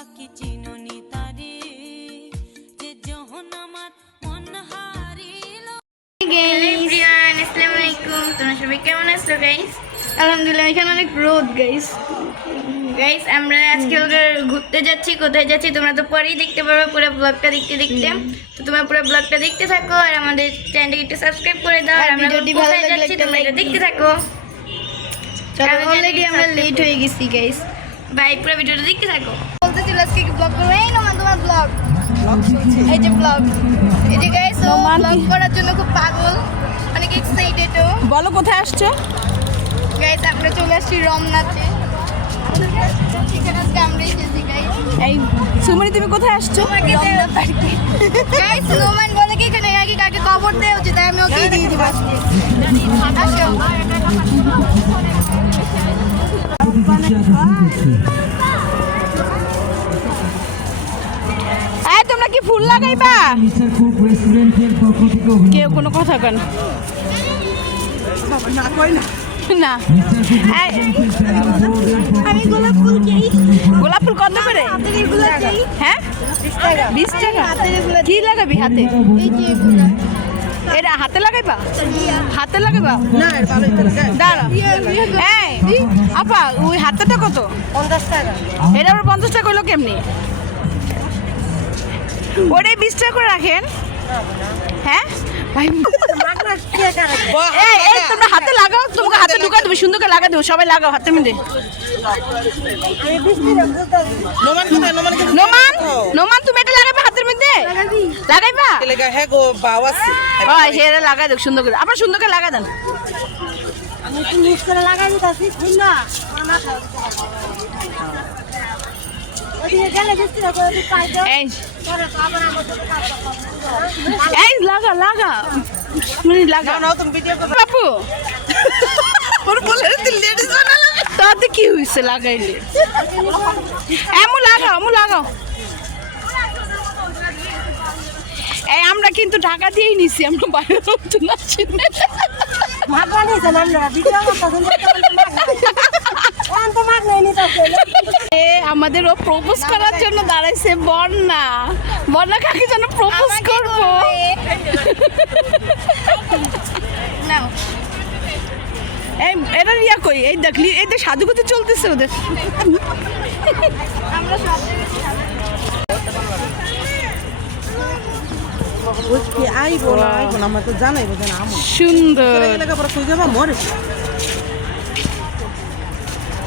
পাখি চিননি তারে যে যখন আমার মন হারিল। আসসালামু আলাইকুম তোমরা সবাই কেমন আছো গাইস আলহামদুলিল্লাহ এখানে অনেক রোদ গাইস গাইস আমরা আজকে ঘুরতে যাচ্ছি কোথায় যাচ্ছি তোমরা তো পরেই দেখতে পারবে পুরো ব্লগটা দেখতে দেখতে। তো তোমরা পুরো ব্লগটা দেখতে থাকো আর আমাদের চ্যানেলটাকে একটু সাবস্ক্রাইব করে দাও আর আমরা কোথায় যাচ্ছি তোমরা এটা দেখতে থাকো। চলো অলরেডি আমরা লেট হয়ে গেছি গাইস ভাই পুরো ভিডিওটা দেখতে থাকো। বলতেছিল আজকে কি ব্লগ করব। এই নোমান তোমার ব্লগ এই যে ব্লগ এই যে গাইস ও ব্লগ করার জন্য খুব পাগল। অনেক এক্সাইটেড ও। বলো কোথায় আসছো? গাইস আমরা চলে আসছি রমনাথে এখানে আজকে আমরা এই সুমনি তুমি কোথায় আসছো? গাইস নোমান বলে কি এখানে? আগে কাকে খবর দেওয়া উচিত? তাই আমি ওকে দিয়ে দিব আজকে। আসো। কি ফুল লাগাইবা। কেউ কোনো কথা কেন না। আমি গোলাপ ফুল চাই গোলাপ ফুল কত করে? হ্যাঁ? বিশ টাকা। কি লাগাবি হাতে? এটা হাতে লাগাইবা? হাতে লাগাইবা? দাঁড়া। এই আপা ওই হাতেটা কত পঞ্চাশ টাকা। এটা আবার পঞ্চাশ টাকা হলো কেমনি? ওটাই বিশ টাকা করে রাখেন। হ্যাঁ? ভাই এই এই তোমরা হাতে লাগাও তোমাকে হাতে দেবো সুন্দর করে লাগা দেবো সবাই লাগাও হাতে মিলে নোমান নোমান তুমি এটা লাগাবে হাতের মধ্যে? লাগাইবা? হ্যাঁ হয় লাগাই সুন্দর করে। আবার সুন্দর করে লাগা দেন। এই এই লাগা লাগা লাগা না। করো বাপু। ওর বলে তাতে কি হয়েছে লাগাইলে? এমন লাগাও এমন লাগাও। এই আমরা কিন্তু ঢাকা দিয়েই নিছি আমরা বাইরে নাচি এ আমাদের ও প্রপোজ করার জন্য দাঁড়াইছে বন্যা। বন্যা কাকে যেন প্রপোজ করব? নাও। এই এটা ইয়া কই? এই দেখলি এই দেখ সাজুগুজু চলতেছে ওদের। আমরা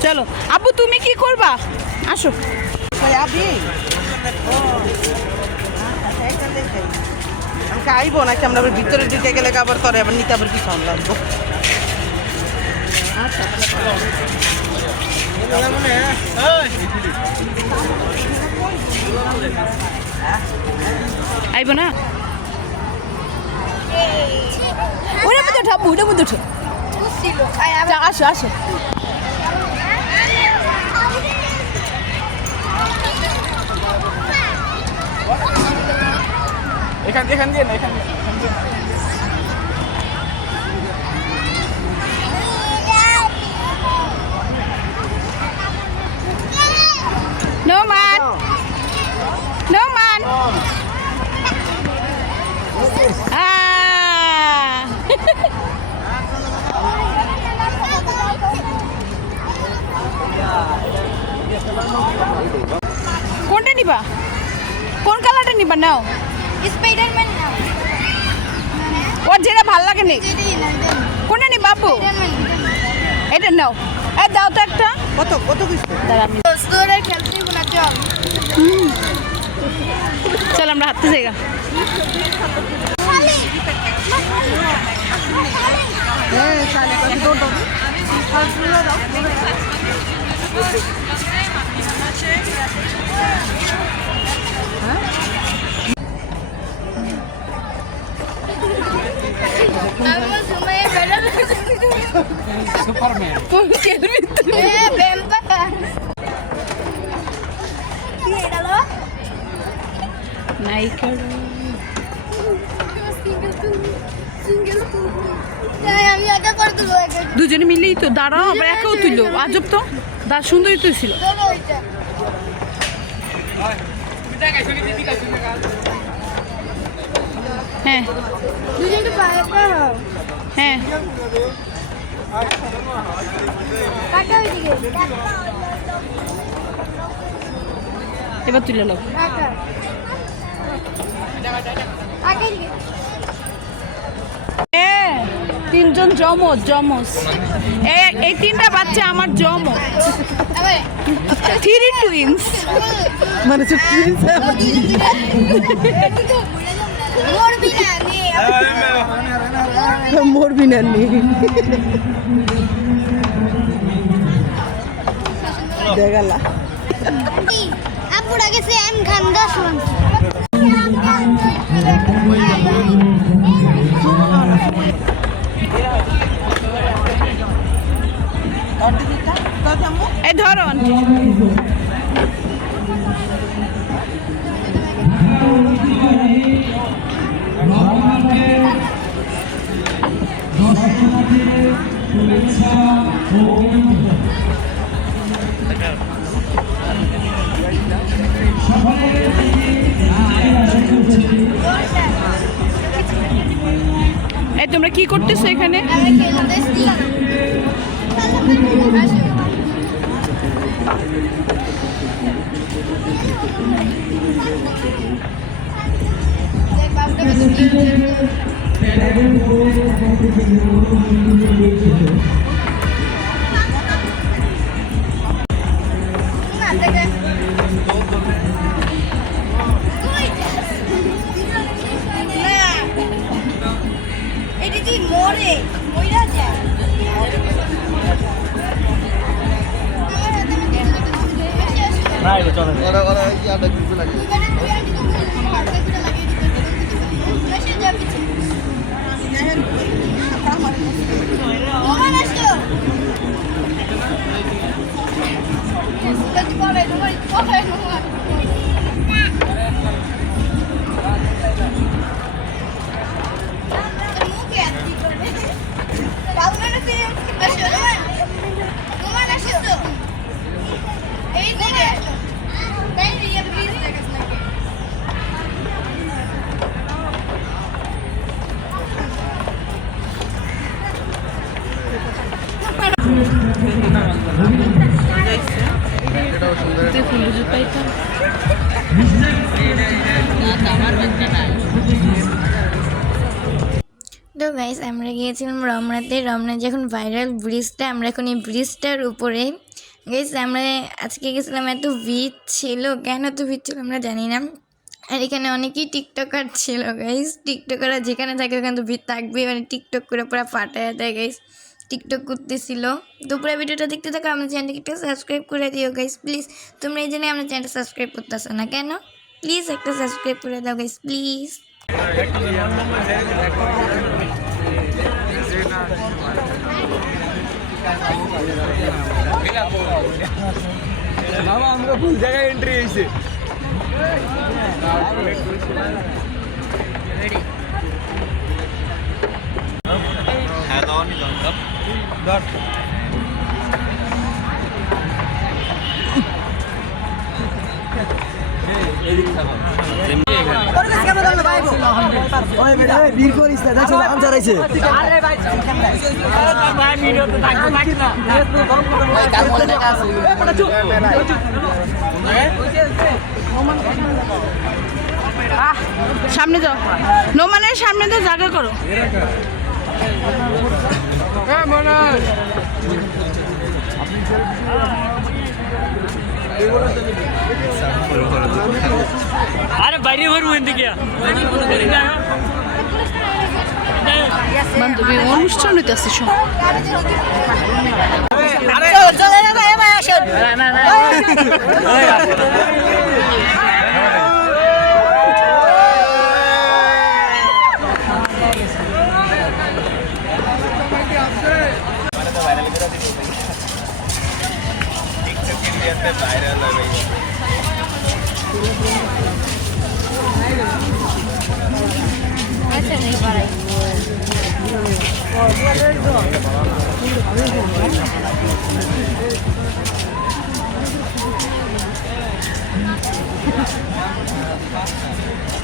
চলো। আব্বু তুমি কি করবা? আসো। আমাকে আইবো নাকি আমরা আবার ভিতরে ঢুকে গেলে আবার করে আবার নিতে আবার কি পিছন লাগবো? আইব না? ওটা মধ্যে আব্বু ওটা মধ্যে উঠো আসো আসো। এখান এখান দিয়ে না এখান নো মান নো মান কোনটা নিবা? কোন কালারটা নিবা? নাও স্পাইডারম্যান নাও ওর যেটা ভালো লাগে নি না কোনটা নিবা আপু এটা নাও। এই দাও তো একটা। কত কত কিছু? দাঁড়া আমি তোর খেলতে দিব না চল। চল আমরা হাঁটতে যাইগা হ্যাঁ দুজনে মিলেই তো দাঁড়াও আবার একাও তুইলো আজব তো। দাঁড় সুন্দরই তো ছিল হ্যাঁ। হ্যাঁ। এবার তুলে হ্যাঁ, তিনজন জমজ জমজ এই তিনটা বাচ্চা আমার জমজ থ্রি টুইন্স মানে। মরবি না নে দেখালা আপুরা গেছে এম খান দশ এই ধরন। এই তোমরা কি করতেছো এখানে? এই তো গাইস আমরা গিয়েছিলাম রমনাতে। রমনা যখন ভাইরাল ব্রিজটা, আমরা এখন এই ব্রিজটার উপরে। গাইস আমরা আজকে গেছিলাম, এত ভিড় ছিল। কেন এত ভিড় ছিল আমরা জানি না। আর এখানে অনেকেই টিকটকার ছিল গাইস টিকটকাররা যেখানে থাকে, ওখানে তো ভিড় থাকবে মানে টিকটক করে পুরো ফাটায় দেয় গাইস টিকটক করতেছিল। তো পুরো ভিডিওটা দেখতে থাকো আমার চ্যানেলকে একটু সাবস্ক্রাইব করে দিও গাইস প্লিজ তোমরা এই জন্য আমার চ্যানেলটা সাবস্ক্রাইব করতেছো না কেন? প্লিজ একটা সাবস্ক্রাইব করে দাও গাইস প্লিজ ভিড় করিস না দেখছ আম সামনে যাও। নোমানের সামনে তো জায়গা করো। আরে বাইরে ভরবো এদিকে বান্ধবী অনুষ্ঠান হইতেছে শোন আরে চলে যাবে এবার আসুন মিডিয়াতে ভাইরাল হবে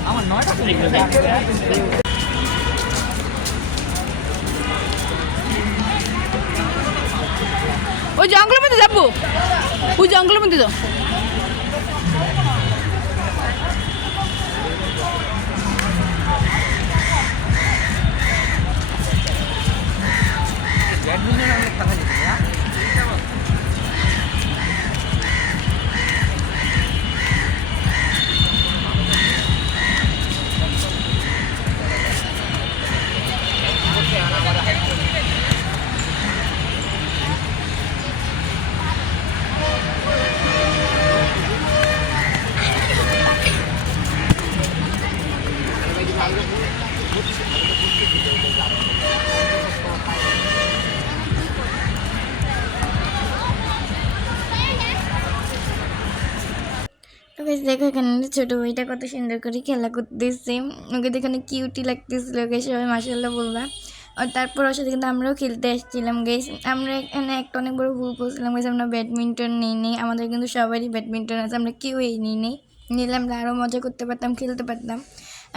আমার নয়টা ওই জঙ্গলের মধ্যে যাব। ওই জঙ্গলের মধ্যে যাও তো। ছোট বইটা কত সুন্দর করে খেলা করতেছে। ওকে দেখে কিউটি লাগতেছিল গাইস সবাই মাসাল্লাহ বললাম। আর তারপর ওর সাথে কিন্তু আমরাও খেলতে আসছিলাম গাইস আমরা এখানে একটা অনেক বড় ভুল করছিলাম গাইস আমরা ব্যাডমিন্টন নিই নেই, আমাদের কিন্তু সবারই ব্যাডমিন্টন আছে, আমরা কেউই নিই নেই। নিলে আমরা আরও মজা করতে পারতাম, খেলতে পারতাম।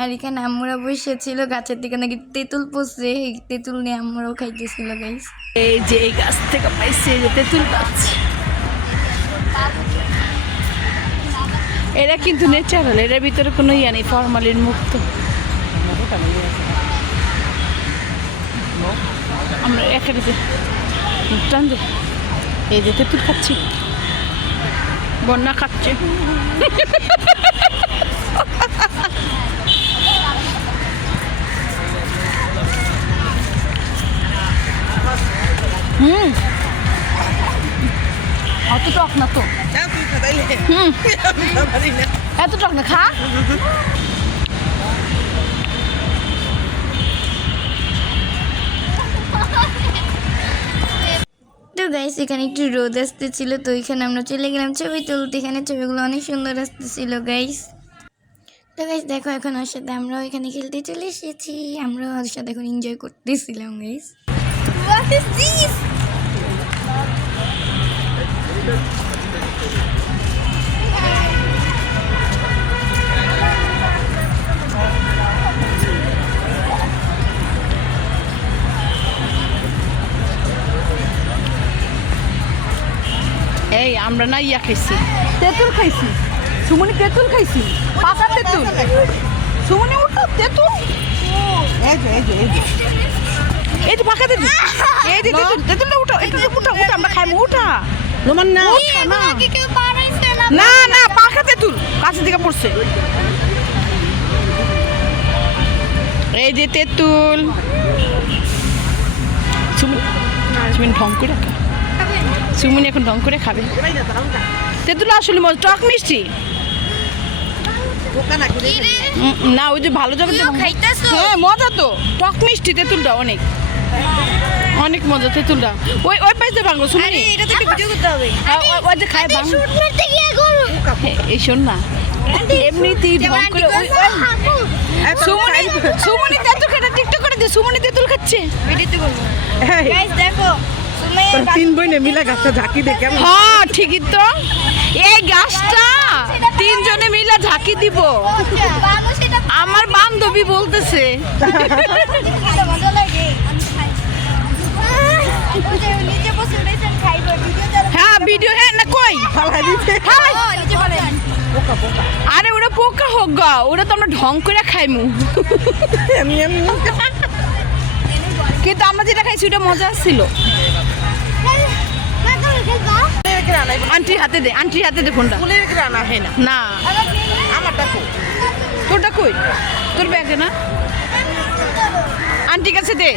আর এখানে আমরা বসেছিল, গাছের দিকে নাকি তেঁতুল পড়ছে তেঁতুল নিয়ে আমরাও খাইতেছিল গাইস এই যে এই গাছ থেকে পাইছে তেঁতুল গাছ। এরা কিন্তু ন্যাচারাল এর ভিতরে কোনো ইয়া নেই ফরমালিন মুক্ত। আমরা একাডিতে টান এই যে তেঁতুল খাচ্ছি। বন্যা খাচ্ছে। হুম। অত টক না তো। হুম। আমি খাবারই না এত টক না খা। তো গাইস এখানে একটু রোদ আসতেছিল তো এখানে আমরা চলে গেলাম ছবি তুলতে। এখানে ছবিগুলো অনেক সুন্দর আসতেছিল গাইস তো গাইস দেখো এখন ওর সাথে আমরাও এখানে খেলতে চলে এসেছি। আমরাও ওর সাথে এখন এনজয় করতেছিলাম গাইস What is this? এই আমরা না ইয়া খাইছি। তেঁতুল খাইছি। সুমনি তেঁতুল খাইছি। পাকা তেঁতুল। সুমনি উঠো তেঁতুল। এই যে এই যে এই যে। এই যে পাকা তেঁতুল। এই যে তেঁতুল তেঁতুলটা উঠো একটু উঠো উঠো আমরা খাইবো উঠা। রোমান না উঠা না। না। না না পাকা তেঁতুল। কাছের দিকে পড়ছে। এই যে তেঁতুল। সুমন সুমন ঢং করে। সুমন এখন ঢং করে খাবে। তেঁতুল আসলে মজা টক মিষ্টি। রে না ওই যে ভালো খাইতাছো? হ্যাঁ মজা তো। টক মিষ্টি তেঁতুলটা অনেক। অনেক মজা তেঁতুলটা। ওই ওই পাইতে ভাঙো শুনি এটা তো ভিডিও করতে হবে। ওই যে খায় ভাঙো। হ্যাঁ, এই শোন না। এমনিতেই ঢং করে সুমনি সুমনি তেঁতুল খেতে টিকটক করে সুমনি তেঁতুল খাচ্ছে। ভিডিওতে বলব। দেখো তোর তিন বইনে মিলা গাছটা ঝাঁকি দে কেমন? হ্যাঁ ঠিকই তো। এই গাছটা তিনজনে মিলে ঝাঁকি দিব। আমার বান্ধবী বলতেছে। হ্যাঁ ভিডিও হ্যাঁ না কই? আরে ওরা পোকা হোক গা ওরা তো আমরা ঢং করে খাইমু। কিন্তু আমরা যেটা খাইছি ওটা মজা ছিল। আন্টির হাতে দে আন্টির হাতে দে ফোনটা। ফুলের গ্রান আহে না। না। আমারটা কই? তোরটা কই? তোর ব্যাগে না? আন্টির কাছে দে।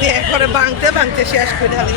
দে করে ভাঙতে ভাঙতে শেষ করে ঢালি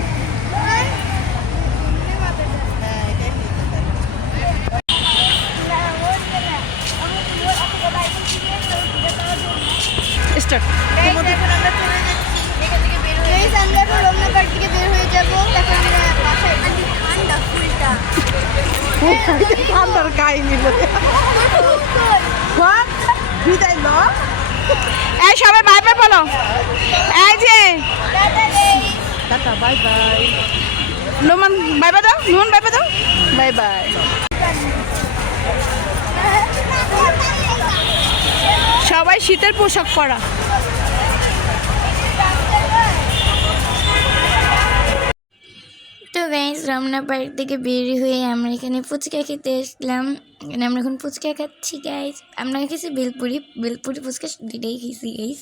শীতের পোশাক পরা। তো গাইজ রমনা পার্ক থেকে বের হয়ে আমরা এখানে ফুচকা খেতে আসলাম এখানে আমরা এখন ফুচকা খাচ্ছি গাইজ আমরা খেয়েছি বেলপুরি। বেলপুরি ফুচকা দুটাই খেয়েছি গাইজ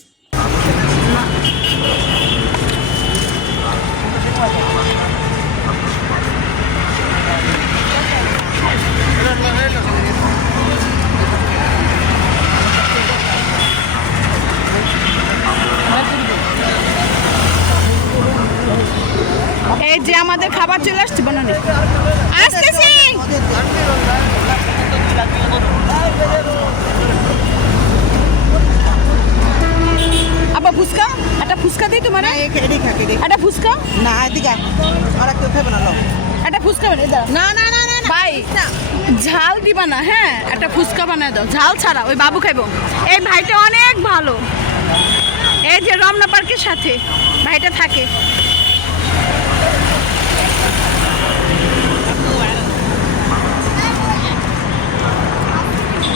এই যে আমাদের চলে আসছে বানানে। আসতেছি। আবার ফুচকা? একটা ফুচকা দিই তোমার? একটা ফুচকা? না এদিকে আর কেউ খাবে না একটা ফুচকা বানিয়ে দাও। না না না না ভাই ঝাল দিবা না হ্যাঁ? একটা ফুচকা বানায় দাও। ঝাল ছাড়া ওই বাবু খাইবো। এই ভাইটা অনেক ভালো। এই যে রমনা পার্কের সাথে ভাইটা থাকে বল গেল গা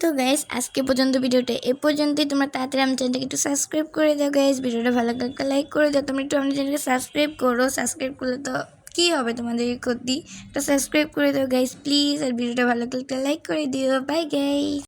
তো গাইজ আজকে পর্যন্ত ভিডিওটা এ পর্যন্তই। তোমরা তাড়াতাড়ি আমার চ্যানেলটাকে একটু সাবস্ক্রাইব করে দাও গাইজ ভিডিওটা ভালো লাগলে লাইক করে দাও। তোমরা একটু আমার চ্যানেলকে সাবস্ক্রাইব করো। সাবস্ক্রাইব করলে তো কী হবে তোমাদের ক্ষতি? একটা সাবস্ক্রাইব করে দাও গাইজ প্লিজ আর ভিডিওটা ভালো লাগলে লাইক করে দিও। By guys